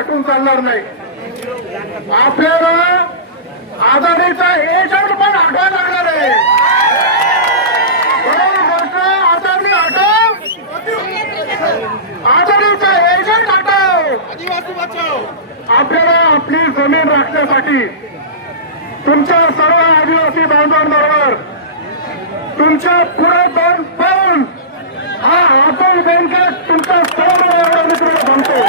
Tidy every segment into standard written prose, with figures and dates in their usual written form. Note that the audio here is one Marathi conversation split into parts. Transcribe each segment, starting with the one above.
हटून चालणार नाही. आपल्याला आघाडीचा एजंट पण आठवायला लागणार आहे. आघाडी हटव, आघाडीचा एजंट हटव. आदिवासी बचाव. आपल्याला आपली जमीन राखण्यासाठी तुमच्या सर्व आदिवासी बांधवांबरोबर तुमच्या पुढे दोन पाऊल हा आपण बँकेत तुमच्या सर्व मित्र थांबतो.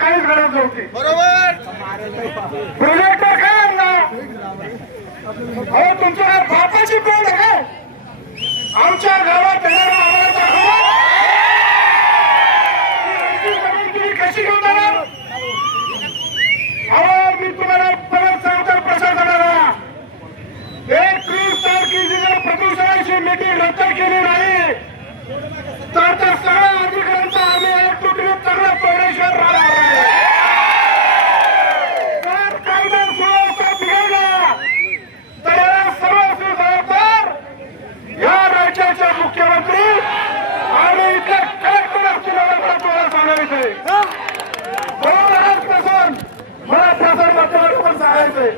काहीच गरज नव्हती. बरोबर. प्रोजेक्टर काय ना तुमच्या बापाची पेंड आहे. आमच्या गावात कशी घेऊन जाणार. मी तुम्हाला परत सांगतो प्रशासनाला 21 तारखेची जर प्रदूषणाची मीटिंग रद्द केली नाही तर त्या सगळ्या अधिकाऱ्यांचा आम्ही एकजुटीने चांगला परिश्रम राहणार आहे. जर कायदा सुव्यवस्था बिघडला तर या सर्व जबाबदार या राज्याच्या मुख्यमंत्री आणि इथल्या कलेक्टर असतील तुम्हाला सांगायचंय. बरोबरच प्रसन्न मला प्रसार माध्यमातून पण सांगायचंय.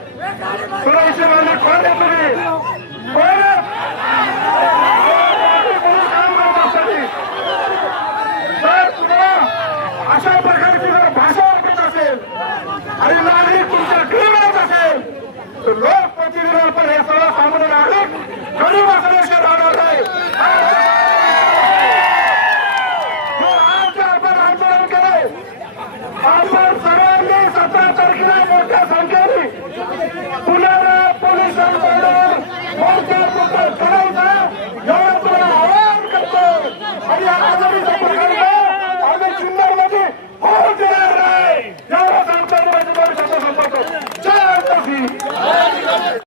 सुरक्षेमध्ये कोण आहे तुम्ही अशा प्रकारची जर भाषा वाटत असेल आणि नागरिक तुमच्या गृह असेल तर